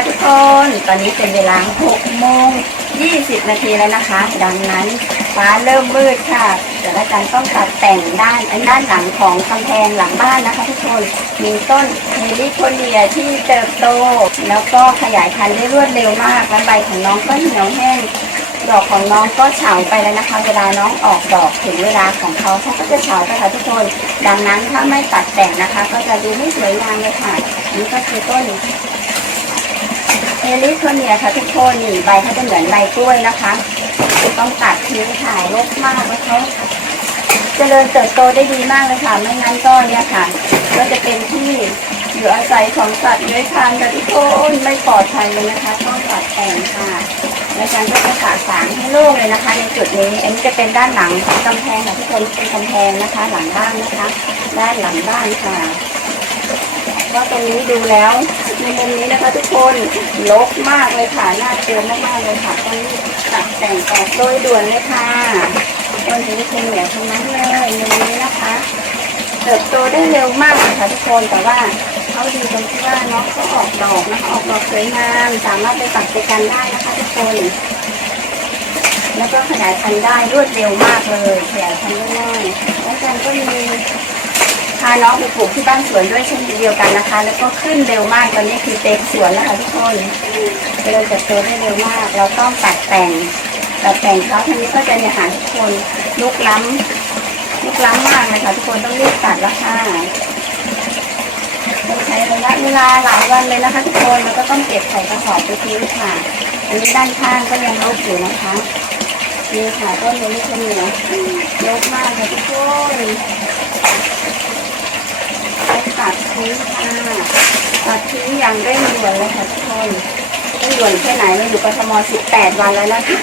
ค่ะทุกคน ตอนนี้เป็นเวลา6โมง20 นาทีแล้วนะคะ ดังนั้นฟ้าเริ่มมืดค่ะเดี๋ยวอาจารย์ต้องตัดแต่งด้านด้านหลังของกำแพงหลังบ้านนะคะทุกคน มีต้นเฮลิโคเนียที่เติบโต แล้วก็ขยายพันธุ์ได้รวดเร็วมาก และใบของน้องก็เหี่ยวแห้งดอกของน้องก็เฉาไปแล้วนะคะ เวลาน้องออกดอกถึงเวลาของเขาเขาก็จะเฉาไปค่ะทุกคน ดังนั้นถ้าไม่ตัดแต่งนะคะ ก็จะดูไม่สวยงามเลยค่ะ นี่ก็คือต้น เอลิโทเนียค่ะทุกคนนี่ใบเขาจะเหมือนใบกล้วยนะคะ ต้องตัดทิ้งถ่ายรกมากแล้วเขาเจริญเติบโตได้ดีมากเลยค่ะ ไม่งั้นก็เนี่ยค่ะ ก็จะเป็นที่อยู่อาศัยของสัตว์เลื้อยคลานค่ะทุกคนไม่ปลอดภัยเลยนะคะ ต้องตัดแต่งค่ะอาจารย์ก็จะสาสางให้โล่งเลยนะคะ ในจุดนี้อันนี้จะเป็นด้านหลังของกำแพงค่ะทุกคนเป็นกำแพงนะคะ หลังบ้านนะคะ ด้านหลังบ้านค่ะ ก็ตรงนี้ดูแล้วในมุมนี้นะคะ ทุกคนรกมากเลยค่ะน่าเตือนมากๆเลยค่ะต้องรีบตัดแต่งออกโดยด่วนเลยค่ะต้นนี้เป็นเหนียวทั้งนั้นเลยมุมนี้นะคะ เติบโตได้เร็วมากเลยค่ะทุกคนแต่ว่าเขาดีตรงที่ว่าน้องเขาออกดอกนะคะออกดอกสวยงามสามารถไปตัดไปกันได้นะคะทุกคนแล้วก็ขยายพันธุ์ได้รวดเร็วมากเลยขยายพันธุ์ได้ง่ายแล้วอาจา รย์ก็มีพาน้องไปปลูกที่บ้านสวนด้วยเช่นเดียวกันนะคะ แล้วก็ขึ้นเร็วมากตอนนี้คือเต็มสวนแล้วค่ะทุกคนเจริญเติบโตได้เร็วมาก เราต้องตัดแต่งตัดแต่งเขาทีนี้ก็จะเนี่ยหาทุกคนลุกล้ำลุกล้ำมากเลยค่ะทุกคนต้องรีบตัดแล้วค่ะต้องใช้ระยะเวลาหลายวันเลยนะคะ ทุกคนแล้วก็ต้องเก็บใส่กระสอบไปทิ้งค่ะอันนี้ด้านข้างก็ยังรกอยู่นะคะนี่ค่ะต้นนี้ไม่ใช่เหนียวรกมากเลยทุกคน ตัดทิ้งค่ะตัดทิ้งอย่างเร่งด่วนเลยค่ะทุกคนเร่งด่วนแค่ไหนเราอยู่กทม 18 วันแล้วนะคะ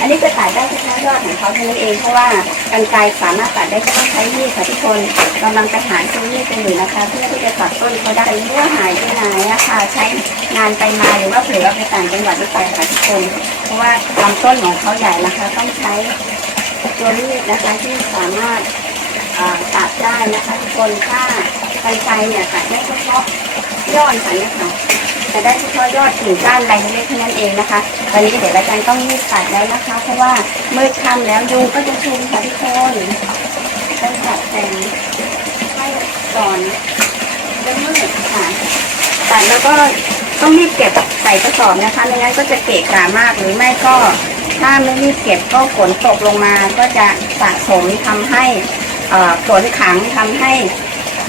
อันนี้จะตัดได้เฉพาะยอดของเขาเท่านั้นเองเพราะว่ากันไกรสามารถตัดได้ก็ต้องใช้มีดค่ะทุกคนกำลังไปหาซื้อมีดกันอยู่นะคะ เพื่อที่จะตัดต้นเขาได้เมื่อหายไปไหนอะคะใช้งานไปมาหรือว่าเผื่อเราไปต่างจังหวัดหรือไปค่ะทุกคน เพราะว่าลำต้นของเขาใหญ่นะคะ ต้องใช้ตัวมีดนะคะที่สามารถอ่า ได้นะคะทุกคนถ้ากันไกรเนี่ยตัดได้เฉพาะยอดค่ะนี่ยค่ะจะได้เฉพาะยอดกิ่งก้านใบเล็กๆเท่านั้นเองนะคะตอนนี้เดี๋ยวอาจารย์ต้องรีบตัดแล้วนะคะ เพราะว่าเมืดค่ำแล้วยุงก็จะชุมค่ะทุกคนต้องตัดแต่งให้ก่อนเริ่มมืดค่ะตัดแล้วก็ต้องรีบเก็บใส่กระสอบนะคะไม่งั้นก็จะเกะกะมากหรือไม่ก็ถ้าไม่รีบเก็บก็ฝนตกลงมาก็จะสะสมทำให้ ฝนขังทำให้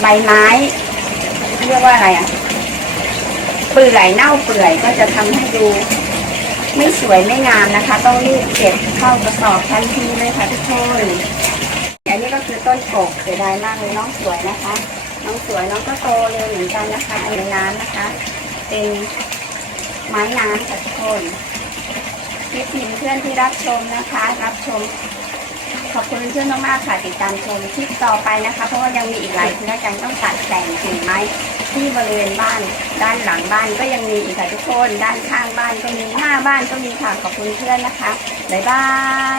ใบไม้เรียกว่าอะไรอะเปื่อยเน่าเปื่อยก็จะทำให้ดูไม่สวยไม่งามนะคะ ต้องรีบเก็บเข้ากระสอบทันทีเลยค่ะทุกคนอันนี้ก็คือต้นกกเสียดายมากเลยน้องสวยนะคะ น้องสวยน้องก็โตเร็วเหมือนกันนะคะอันนี้น้ำนะคะ เป็นไม้น้ำค่ะทุกคนคิดถึงเพื่อนที่รับชมนะคะ รับชม ขอบคุณเพื่อนมากๆค่ะติดตามชมคลิปต่อไปนะคะ เพราะว่ายังมีอีกหลายที่อาจารย์ต้องตัดแต่งกิ่งไม้ที่บริเวณบ้าน ด้านหลังบ้านก็ยังมีอีกค่ะทุกคน ด้านข้างบ้านก็มีหน้าบ้านก็มีค่ะขอบคุณเพื่อนนะคะบ๊ายบา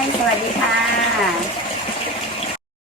ยสวัสดีค่ะ